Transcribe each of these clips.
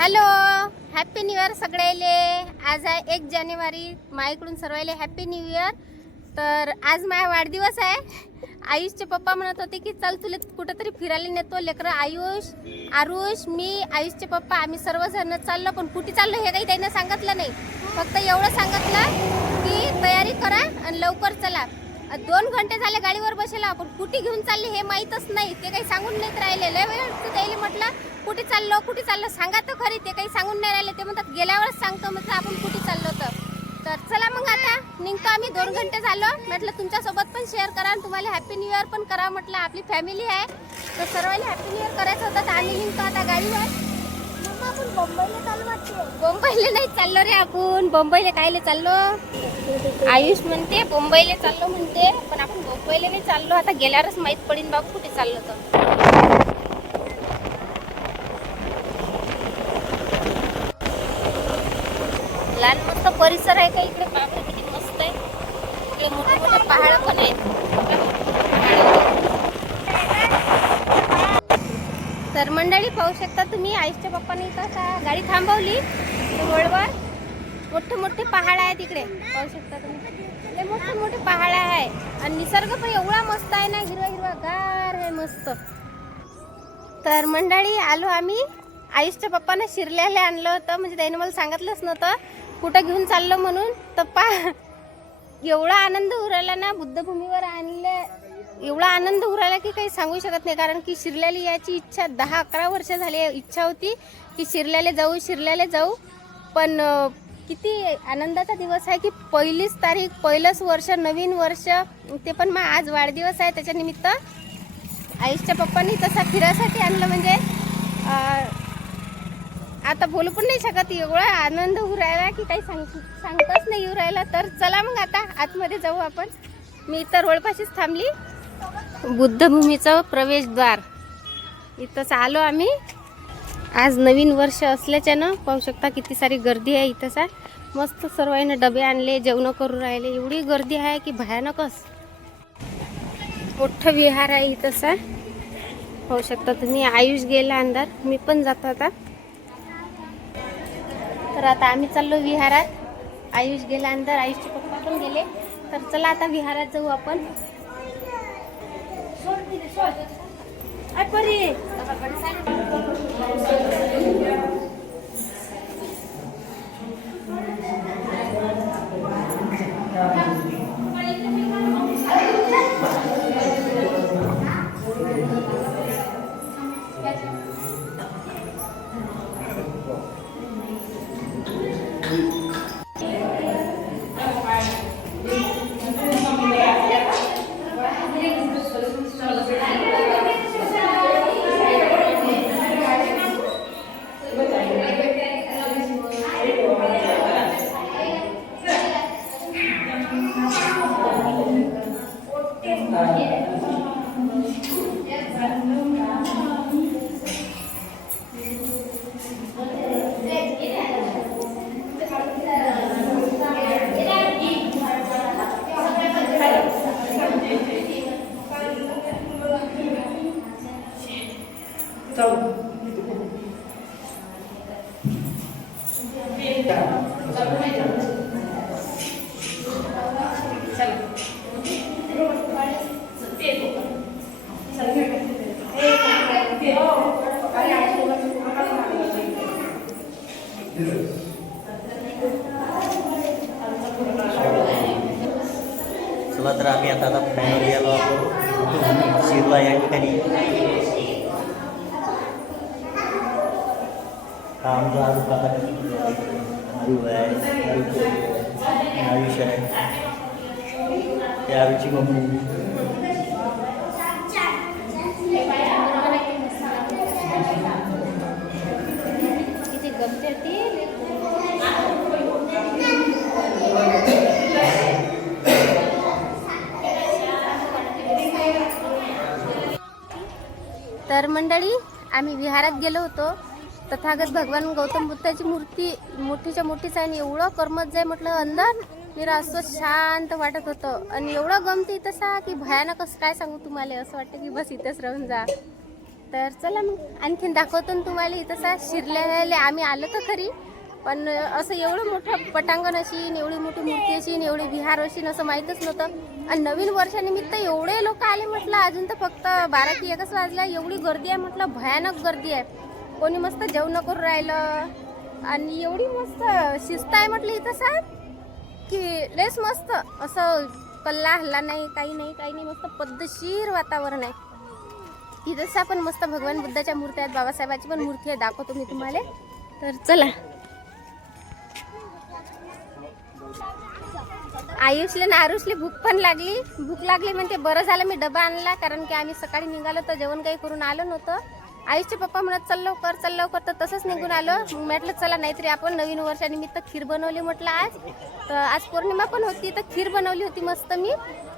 Hello, happy new year सगळ्याले. आज आहे 1 जानेवारी. माझ्याकडून सर्वांना हॅपी न्यू इयर. तर आज माझा वाढदिवस आहे. आयुषचे पप्पा म्हणत होते की चल तुला कुठेतरी फिरायला नेतो. लेकरं आयुष, आरुष, मी, आयुषचे पप्पा आम्ही सर्वजण चाललो. पण कुठे चाललो हे काही त्यांना सांगितलं नाही. फक्त एवढं सांगितलं की तयारी करा आणि लवकर चला. 2 घंटे झाले गाडीवर बसला. आपण कुठे घेऊन चालले हे माहीतच नाही. ते काही सांगून नाहीत राहिले. लय वेळ त्याला म्हटलं कुठे चाललो सांगा तर खरी. ते काही सांगून नाही राहिले. ते म्हणतात गेल्यावरच सांगतो. म्हटलं आपण कुठे चाललो तर चला मग आता निघतो आम्ही. 2 घंटे झालो. म्हटलं तुमच्यासोबत पण शेअर करा आणि तुम्हाला हॅपी न्यू इयर पण करा. म्हटलं आपली फॅमिली आहे तर सर्वांना हॅपी न्यू इयर करायचं होतं. तर आम्ही निघतो आता गाडीवर. आपण बंबईला चाललो वाटते. बंबईला नाही चाललो रे आपण. बंबईला कायले चाललो? आयुष म्हणते बंबईला चाललो म्हणते. पण आपण बंबईला नाही चाललो. आता गेल्यावरच माहीत पडेल बाबू कुठे चाललो तर. लहान मस्त परिसर आहे का इकडे. बाबा किती मस्त आहे. इकडे मोठे मोठे पहाड पण आहेत. तर मंडळी पाहू शकता तुम्ही. आयुषच्या पप्पाने का गाडी थांबवली रोडवर. मोठे मोठे पहाड आहेत इकडे पाहू शकता तुम्ही. लय मोठे मोठे पहाड आहे आणि निसर्ग पण एवढा मस्त आहे ना. हिरवा हिरवा गार आहे मस्त. तर मंडळी आलो आम्ही. आयुषच्या पप्पानं शिरल्याला आणलं होतं. म्हणजे त्याने मला सांगितलंच नव्हतं कुठं घेऊन चाललो म्हणून. तर एवढा आनंद उरायला ना बुद्धभूमीवर आणले. एवढा आनंद उरायला की काही सांगू शकत नाही. कारण की शिरल्याला याची इच्छा 10-11 वर्ष झाली इच्छा होती की शिरल्याला जाऊ. पण किती आनंदाचा दिवस आहे की पहिलीच तारीख, पहिलंच वर्ष, नवीन वर्ष. ते पण मग आज वाढदिवस आहे. त्याच्या निमित्त आयुषच्या पप्पांनी तसा फिरायसाठी आणलं. म्हणजे आता बोलू पण नाही शकत. एवढा आनंद होऊ राहिला की काही सांगताच नाही येऊ राहिला. तर चला मग आता आतमध्ये जाऊ आपण. मी इथं रोडपाशीच थांबली. बुद्धभूमीचं प्रवेशद्वार इथंच आलो आम्ही. आज नवीन वर्ष असल्याच्यानं पाहू शकता किती सारी गर्दी आहे इथंच आहे. मस्त सर्वांनी डबे आणले, जेवण करून राहिले. एवढी गर्दी आहे की भयानकच. मोठं विहार आहे इथंच आहे पाहू शकता तुम्ही. आयुष गेला अंदर, मी पण जातो आता. तर आता आम्ही चाललो विहारात. आयुष गेला अंदर, आयुषचे पप्पा पण गेले. तर चला आता विहारात जाऊ आपण. चला तर आम्ही आता फायनली आलो आहोत शिरला या ठिकाणी. आमचा आयुष आहे. त्या आयुषची मम्मी. तर मंडळी आम्ही विहारात गेलो होतो. तथागत भगवान गौतम बुद्धाची मूर्ती मोठीच्या मोठीच आहे. आणि एवढं करमत जाय म्हटलं अंदर. मी असं शांत वाटत होतं आणि एवढं गमती तसा की भयानक. असं काय सांगू तुम्हाला. असं वाटतं की बस इथंच राहून जा. तर चला मग आणखीन दाखवतो ना तुम्हाला इथं शिरल्याला आम्ही आलो तर खरी, पण असं एवढं मोठं पटांगण अशी, एवढी मोठी मूर्ती अशी, एवढी विहार अशी असं माहीतच नव्हतं. आणि नवीन वर्षानिमित्त एवढे लोक आले म्हटलं. अजून तर फक्त 12 की 1च वाजला. एवढी गर्दी आहे म्हटलं, भयानक गर्दी आहे. कोणी मस्त जेवण करून राहिलं आणि एवढी मस्त शिस्त आहे म्हटलं इथं की लेस मस्त असं कल्ला हल्ला नाही, काही नाही, मस्त पद्धतशीर वातावरण आहे. इथं पण मस्त भगवान बुद्धाच्या मूर्ती आहेत, बाबासाहेबाची पण मूर्ती आहे, दाखवतो मी तुम्हाला. तर चला. आयुषला ना आरुषला भूक लागली म्हणते. बरं झालं मी डबा आणला, कारण की आम्ही सकाळी निघालो तर जेवण काही करून आलो नव्हतं. आयुषचे पप्पा म्हणत चल लवकर, तर तसंच निघून आलो. मग म्हटलं चला, नाहीतरी आपण नवीन वर्षानिमित्त खीर बनवली म्हटलं आज. तर आज पौर्णिमा पण होती, तर खीर बनवली होती मस्त मी.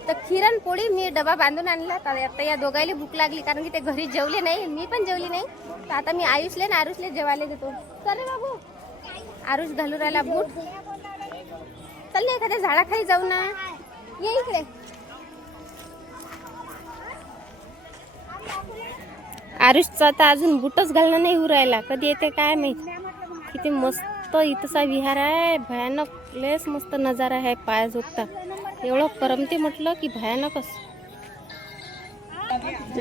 तर खीर आणि पोळी मी डबा बांधून आणला. तर आता या दोघायला भूक लागली, कारण की ते घरी जेवले नाही, मी पण जेवली नाही. तर आता मी आयुषले आणि आरुषले जेवायला देतो. चल बाबू. आरुष घालू राहिला बूट. चल ना एखाद्या झाडाखाली जाऊ ना. ये इकडे. आरुषचा आता अजून बुटच घालणं नाही उरायला, कधी येते काय माहित. किती मस्त इथंचा विहार आहे, भयानक लेस मस्त नजारा आहे. पाया जोगता एवढं करमते म्हटलं की भयानकच.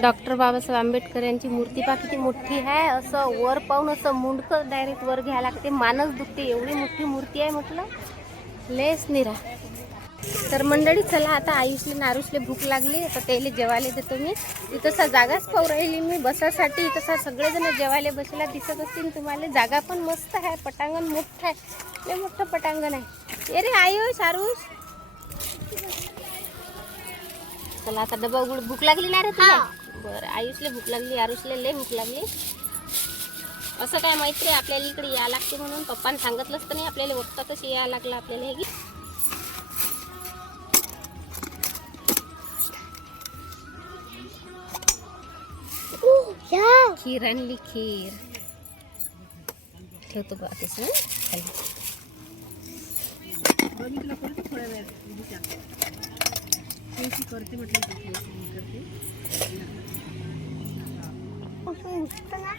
डॉक्टर बाबासाहेब आंबेडकर यांची मूर्ती पहा किती मोठी आहे. असं वर पाहून असं मुंडकं डायरेक्ट वर घ्यायला लागते, मानच दुखते, एवढी मोठी मूर्ती आहे म्हटलं, लेस निरा. तर मंडळी चला, आता आयुषले नारुषले भूक लागली, आता त्याला जेवायला देतो मी. इथं जागाच पाहू राहिली मी बसासाठी. इथं सगळेजण जेवायला बसला दिसत असतील तुम्हाला. जागा पण मस्त आहे, पटांगण मोठं आहे, लय मोठं पटांगण आहे. ये रे आयुष, आरुष. चला आता डबा उघड. भूक लागली ना रे तुला? बरं, आयुषला भूक लागली, आरुषला लय भूक लागली. असं काय माहिती रे, आपल्याला इकडे या लागते म्हणून पप्पाने सांगितलंच तर नाही, आपल्याला वक्तातच यायला लागलं आपल्याला. हे खीर आणली, खीर ठेवतो बा तसं खाली.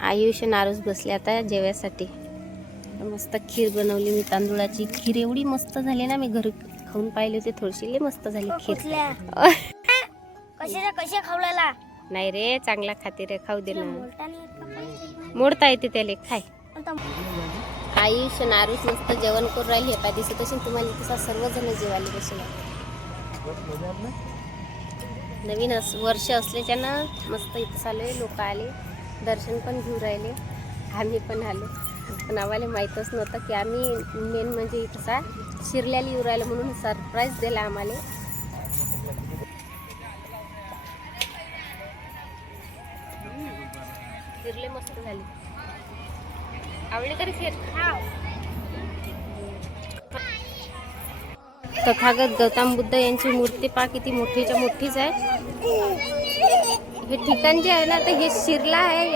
आयुष नारूस बसले आता जेवायसाठी. मस्त खीर बनवली मी, तांदूळाची खीर. एवढी मस्त झाली ना, मी घरी खाऊन पाहिले होते थोडीशी, लय मस्त झाली खीर. कशा खावला नाही रे, चांगला खाते रे, खाऊ दे ना. मोडता येते त्याला, खाय. आयुष नारूस मस्त जेवण करून राहिले. हे दिसत असेल तुम्हाला, तसा सर्वजण जेवायला बसले. नवीन वर्ष असल्याच्यानं मस्त इथं आले, लोक आले, दर्शन पण घेऊ राहिले. आम्ही पण आलो, पण आम्हाला माहीतच नव्हतं की आम्ही मेन म्हणजे इथं शिरल्याला येऊ राहिलं म्हणून सरप्राईज दिला आम्हाला. खीरले मस्त झाली. आवडली तरी खीर? तथागत गौतम बुद्ध यांची मूर्ती पहा किती मोठीच्या मोठीच आहे. हे ठिकाण जे आहे ना, तर हे शिरला आहे.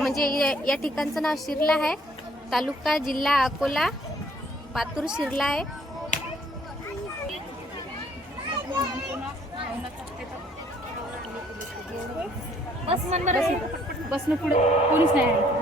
म्हणजे या ठिकाणचं नाव शिरला आहे. तालुका जिल्हा अकोला, पातूर शिरला आहे. बस पुढे कोणीच नाही आहे.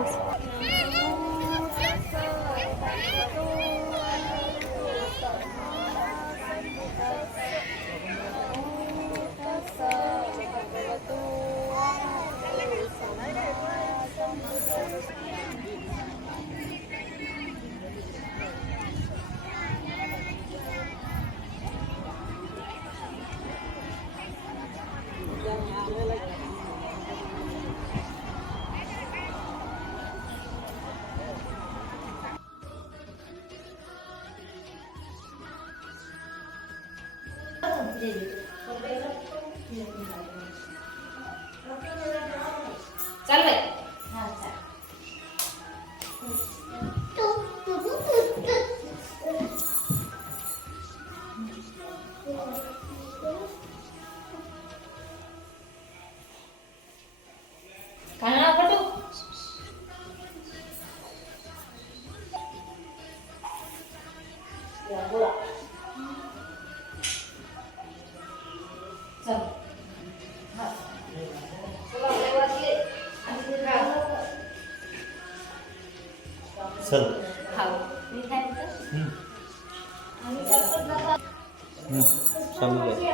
चल बाई. चल. चल हो मी काय म्हणतो? चालू आहे